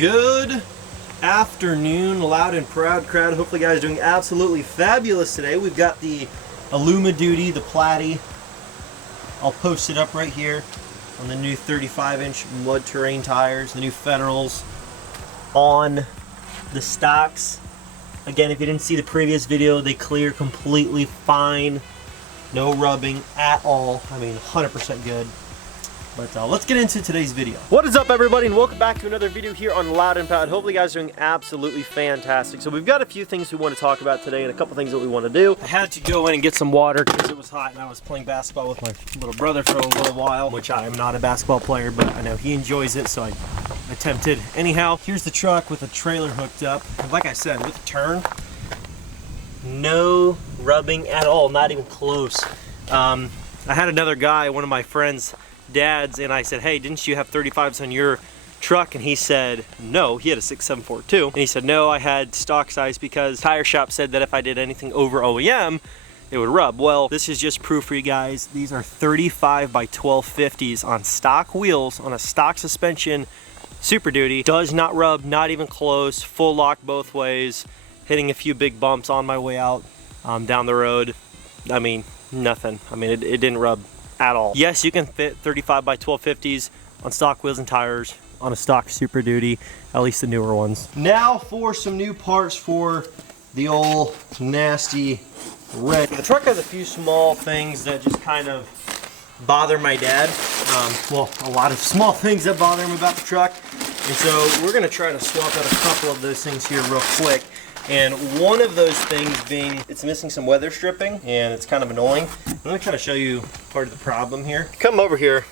Good afternoon, loud and proud crowd. Hopefully you guys are doing absolutely fabulous today. We've got the Illuma Duty, the Platy. I'll post it up right here on the new 35-inch mud terrain tires, the new Federals on the stocks. Again, if you didn't see the previous video, they clear completely fine. No rubbing at all. I mean, 100% good. But let's get into today's video. What is up, everybody, and welcome back to another video here on Loud and Proud. Hopefully you guys are doing absolutely fantastic. So we've got a few things we want to talk about today and a couple things that we want to do. I had to go in and get some water because it was hot and I was playing basketball with my little brother for a little while, which I am not a basketball player, but I know he enjoys it, so I attempted. Anyhow, here's the truck with the trailer hooked up. And like I said, with the turn, no rubbing at all, not even close. I had another guy, one of my friends' dads, and I said, hey, didn't you have 35s on your truck? And he said no, he had a 6742, and he said no, I had stock size because tire shop said that if I did anything over OEM it would rub. Well, this is just proof for you guys. These are 35 by 1250s on stock wheels on a stock suspension, Super Duty. Does not rub, not even close. Full lock both ways, hitting a few big bumps on my way out down the road. I mean, nothing. I mean, it didn't rub at all. Yes, you can fit 35 by 1250s on stock wheels and tires on a stock Super Duty, at least the newer ones. Now for some new parts for the old nasty red. The truck has a few small things that just kind of bother my dad. Well, a lot of small things that bother him about the truck. And so we're gonna try to swap out a couple of those things here real quick. And one of those things being, it's missing some weather stripping, and it's kind of annoying. Let me kind of show you part of the problem here. Come over here,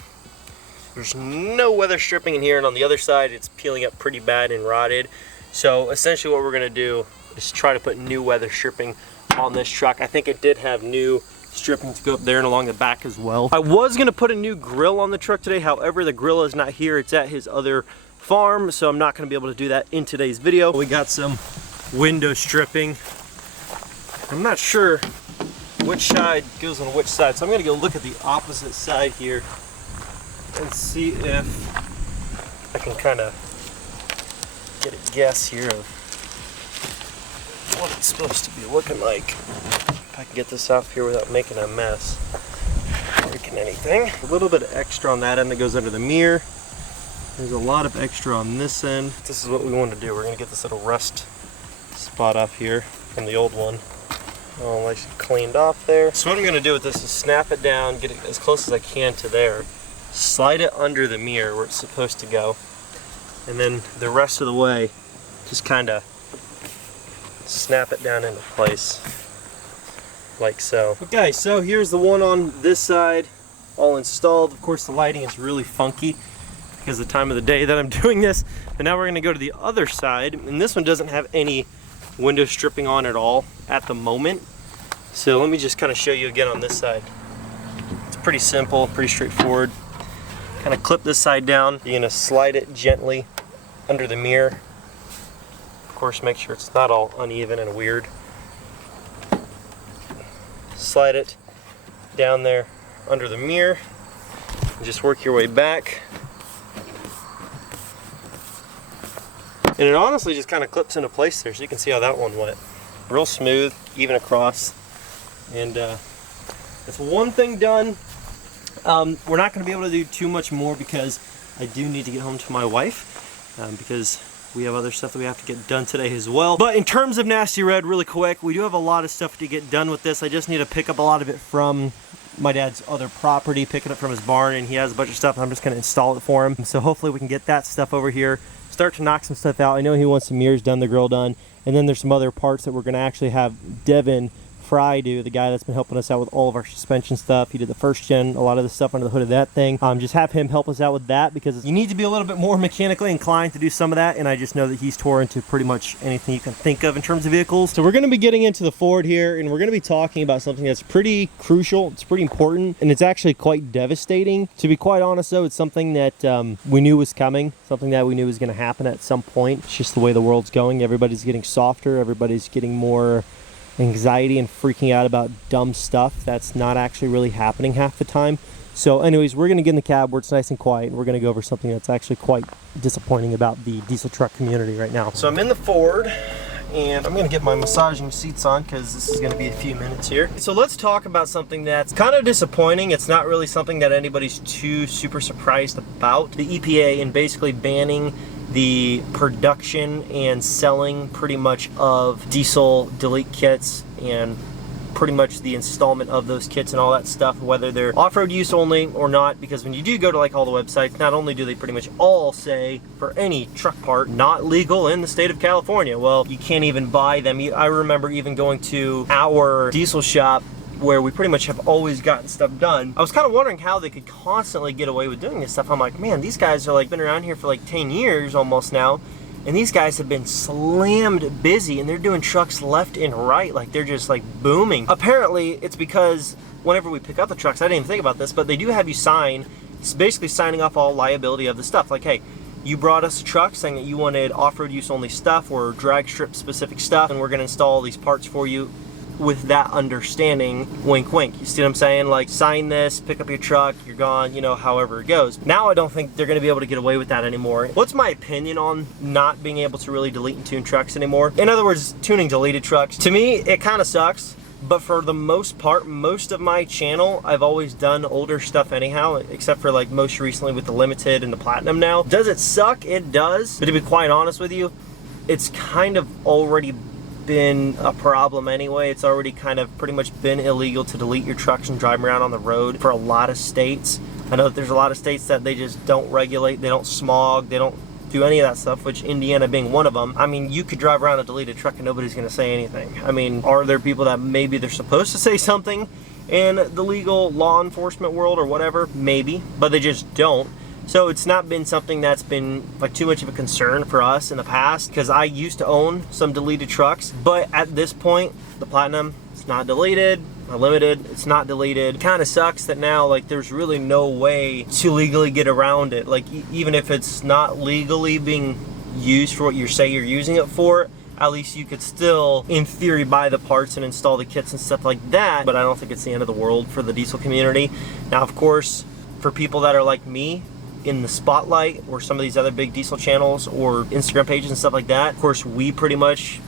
there's no weather stripping in here, and on the other side it's peeling up pretty bad and rotted. So essentially what we're gonna do is try to put new weather stripping on this truck. I think it did have new stripping to go up there and along the back as well. I was gonna put a new grill on the truck today, however the grill is not here, it's at his other farm, so I'm not gonna be able to do that in today's video. We got some window stripping. I'm not sure which side goes on which side, so I'm gonna go look at the opposite side here and see if I can kind of get a guess here of what it's supposed to be looking like. If I can get this off here without making a mess, breaking anything. A little bit of extra on that end that goes under the mirror. There's a lot of extra on this end. This is what we want to do. We're gonna get this little rust spot off here from the old one all nice and cleaned off there. So what I'm going to do with this is snap it down, get it as close as I can to there, slide it under the mirror where it's supposed to go, and then the rest of the way just kind of snap it down into place like so. Okay, so here's the one on this side all installed. Of course the lighting is really funky because of the time of the day that I'm doing this. And now we're going to go to the other side, and this one doesn't have any window stripping on at all at the moment. So let me just kind of show you again on this side. It's pretty simple, pretty straightforward. Kind of clip this side down. You're going to slide it gently under the mirror. Of course, make sure it's not all uneven and weird. Slide it down there under the mirror and just work your way back. And it honestly just kind of clips into place there, so you can see how that one went. Real smooth, even across. And that's one thing done. We're not going to be able to do too much more because I do need to get home to my wife because we have other stuff that we have to get done today as well. But in terms of Nasty Red, really quick, we do have a lot of stuff to get done with this. I just need to pick up a lot of it from my dad's other property, pick it up from his barn, and he has a bunch of stuff, and I'm just going to install it for him. So hopefully we can get that stuff over here, start to knock some stuff out. I know he wants some mirrors done, the grill done, and then there's some other parts that we're going to actually have Devin Fry do, the guy that's been helping us out with all of our suspension stuff. He did the first gen, a lot of the stuff under the hood of that thing. Just have him help us out with that because you need to be a little bit more mechanically inclined to do some of that, and I just know that he's tore into pretty much anything you can think of in terms of vehicles. So we're going to be getting into the Ford here, and we're going to be talking about something that's pretty crucial, it's pretty important, and it's actually quite devastating. To be quite honest though, it's something that we knew was coming, something that we knew was going to happen at some point. It's just the way the world's going. Everybody's getting softer, everybody's getting more anxiety and freaking out about dumb stuff that's not actually really happening half the time. So anyways, we're gonna get in the cab where it's nice and quiet, and we're gonna go over something that's actually quite disappointing about the diesel truck community right now. So I'm in the Ford, and I'm gonna get my massaging seats on because this is gonna be a few minutes here. So let's talk about something that's kind of disappointing. It's not really something that anybody's too super surprised about. The EPA and basically banning the production and selling pretty much of diesel delete kits and pretty much the installment of those kits and all that stuff, whether they're off-road use only or not, because when you do go to like all the websites, not only do they pretty much all say for any truck part, not legal in the state of California. Well, you can't even buy them. I remember even going to our diesel shop where we pretty much have always gotten stuff done. I was kind of wondering how they could constantly get away with doing this stuff. I'm like, man, these guys are like been around here for like 10 years almost now. And these guys have been slammed busy, and they're doing trucks left and right, like they're just like booming. Apparently, it's because whenever we pick up the trucks, I didn't even think about this, but they do have you sign, it's basically signing off all liability of the stuff. Like, hey, you brought us a truck saying that you wanted off-road use only stuff or drag strip specific stuff, and we're gonna install all these parts for you with that understanding, wink wink. You see what I'm saying? Like, sign this, pick up your truck, you're gone, you know, however it goes. Now I don't think they're gonna be able to get away with that anymore. What's my opinion on not being able to really delete and tune trucks anymore? In other words, tuning deleted trucks. To me, it kind of sucks, but for the most part, most of my channel, I've always done older stuff anyhow, except for like most recently with the Limited and the Platinum now. Does it suck? It does, but to be quite honest with you, it's kind of already been a problem anyway. It's already kind of pretty much been illegal to delete your trucks and drive them around on the road for a lot of states. I know that there's a lot of states that they just don't regulate, they don't smog, they don't do any of that stuff, which Indiana being one of them. I mean, you could drive around a deleted truck and nobody's gonna say anything. I mean, are there people that maybe they're supposed to say something in the legal law enforcement world or whatever? Maybe, but they just don't. So it's not been something that's been like too much of a concern for us in the past, because I used to own some deleted trucks, but at this point, the Platinum, it's not deleted. My Limited, it's not deleted. Kind of sucks that now like there's really no way to legally get around it. Like even if it's not legally being used for what you say you're using it for, at least you could still, in theory, buy the parts and install the kits and stuff like that. But I don't think it's the end of the world for the diesel community. Now, of course, for people that are like me, in the spotlight or some of these other big diesel channels or Instagram pages and stuff like that, of course we pretty much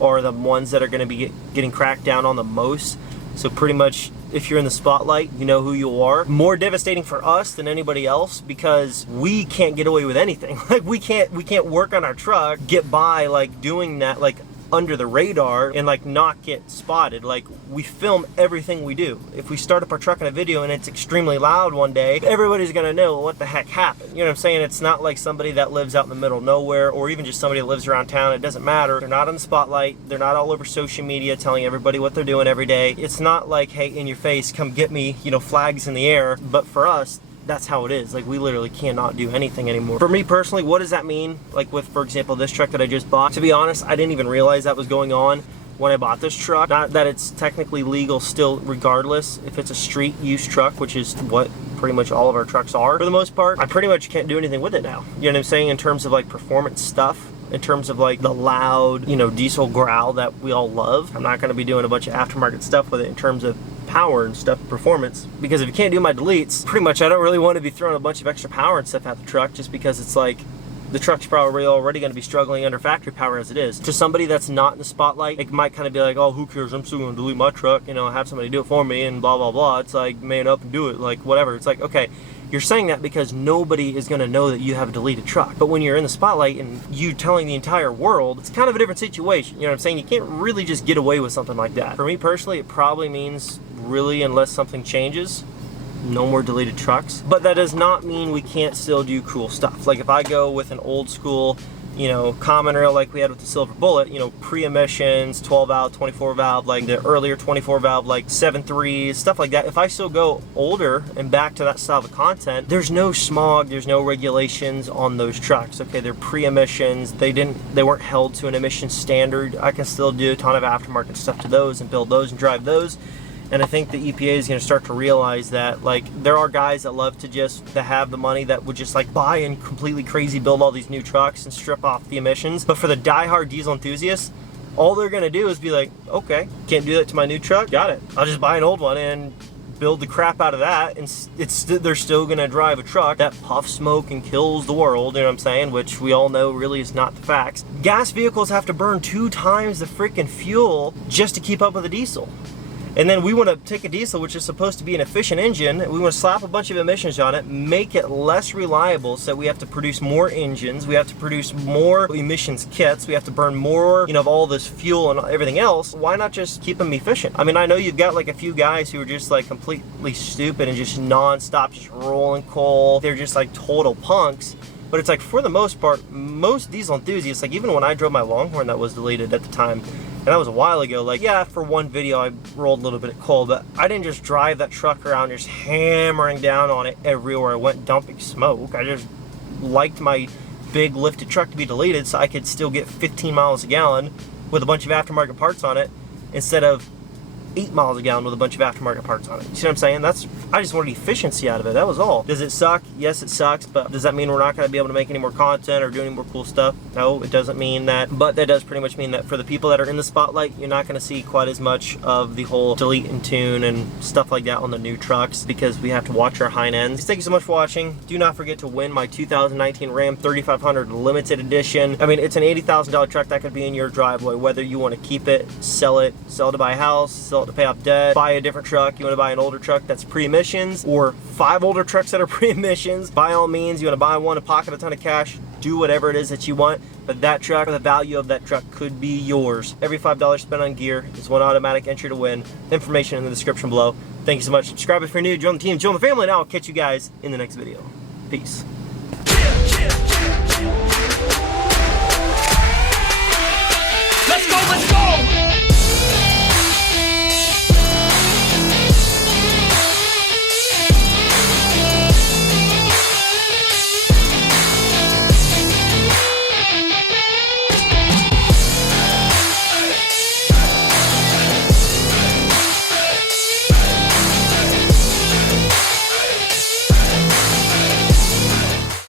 are the ones that are going to be getting cracked down on the most. So pretty much if you're in the spotlight, you know who you are. More devastating for us than anybody else, because we can't get away with anything. Like we can't work on our truck, get by like doing that like under the radar and like not get spotted. Like we film everything we do. If we start up our truck in a video and it's extremely loud one day, everybody's gonna know what the heck happened. You know what I'm saying? It's not like somebody that lives out in the middle of nowhere, or even just somebody that lives around town. It doesn't matter. They're not in the spotlight. They're not all over social media telling everybody what they're doing every day. It's not like, hey, in your face, come get me, you know, flags in the air. But for us, that's how it is. Like we literally cannot do anything anymore. For me personally, what does that mean? Like with, for example, this truck that I just bought. To be honest, I didn't even realize that was going on when I bought this truck. Not that it's technically legal still regardless if it's a street use truck, which is what pretty much all of our trucks are for the most part. I pretty much can't do anything with it now. You know what I'm saying? In terms of like performance stuff, in terms of like the loud, you know, diesel growl that we all love. I'm not gonna be doing a bunch of aftermarket stuff with it in terms of power and stuff, performance, because if you can't do my deletes, pretty much I don't really want to be throwing a bunch of extra power and stuff at the truck, just because it's like the truck's probably already going to be struggling under factory power as it is. To somebody that's not in the spotlight, it might kind of be like, oh, who cares, I'm still going to delete my truck, you know, have somebody do it for me and blah blah blah. It's like, man up and do it, like whatever. It's like, okay, you're saying that because nobody is going to know that you have a deleted truck. But when you're in the spotlight and you telling the entire world, it's kind of a different situation. You know what I'm saying? You can't really just get away with something like that. For me personally, it probably means really, unless something changes, no more deleted trucks. But that does not mean we can't still do cool stuff. Like if I go with an old school, you know, common rail like we had with the Silver Bullet, you know, pre-emissions, 12 valve, 24 valve, like the earlier 24 valve, like 7.3s, stuff like that. If I still go older and back to that style of content, there's no smog, there's no regulations on those trucks. Okay, they're pre-emissions, they weren't held to an emission standard. I can still do a ton of aftermarket stuff to those and build those and drive those. And I think the EPA is going to start to realize that, like, there are guys that love to just to have the money that would just like buy and completely crazy build all these new trucks and strip off the emissions. But for the diehard diesel enthusiasts, all they're going to do is be like, okay, can't do that to my new truck, got it. I'll just buy an old one and build the crap out of that, and they're still gonna drive a truck that puffs smoke and kills the world, you know what I'm saying? Which we all know really is not the facts. Gas vehicles have to burn 2 times the freaking fuel just to keep up with a diesel. And then we want to take a diesel, which is supposed to be an efficient engine, we want to slap a bunch of emissions on it, make it less reliable, so we have to produce more engines, we have to produce more emissions kits, we have to burn more, you know, of all this fuel and everything else. Why not just keep them efficient? I mean, I know you've got like a few guys who are just like completely stupid and just non-stop just rolling coal. They're just like total punks. But it's like, for the most part, most diesel enthusiasts, like even when I drove my Longhorn that was deleted at the time, and that was a while ago, like, yeah, for one video I rolled a little bit of coal, but I didn't just drive that truck around just hammering down on it everywhere I went dumping smoke. I just liked my big lifted truck to be deleted so I could still get 15 miles a gallon with a bunch of aftermarket parts on it instead of 8 miles a gallon with a bunch of aftermarket parts on it. You see what I'm saying? I just wanted efficiency out of it. That was all. Does it suck? Yes, it sucks, but does that mean we're not going to be able to make any more content or do any more cool stuff? No, it doesn't mean that, but that does pretty much mean that for the people that are in the spotlight, you're not going to see quite as much of the whole delete and tune and stuff like that on the new trucks because we have to watch our hind ends. Thank you so much for watching. Do not forget to win my 2019 Ram 3500 limited edition. I mean, it's an $80,000 truck that could be in your driveway, whether you want to keep it, sell to buy a house, sell it to pay off debt, buy a different truck, you want to buy an older truck that's pre-emissions, or 5 older trucks that are pre-emissions. By all means, you want to buy one and pocket a ton of cash, do whatever it is that you want, but that truck, or the value of that truck, could be yours. Every $5 spent on gear is one automatic entry to win. Information in the description below. Thank you so much. Subscribe if you're new, join the team, join the family, and I'll catch you guys in the next video. Peace.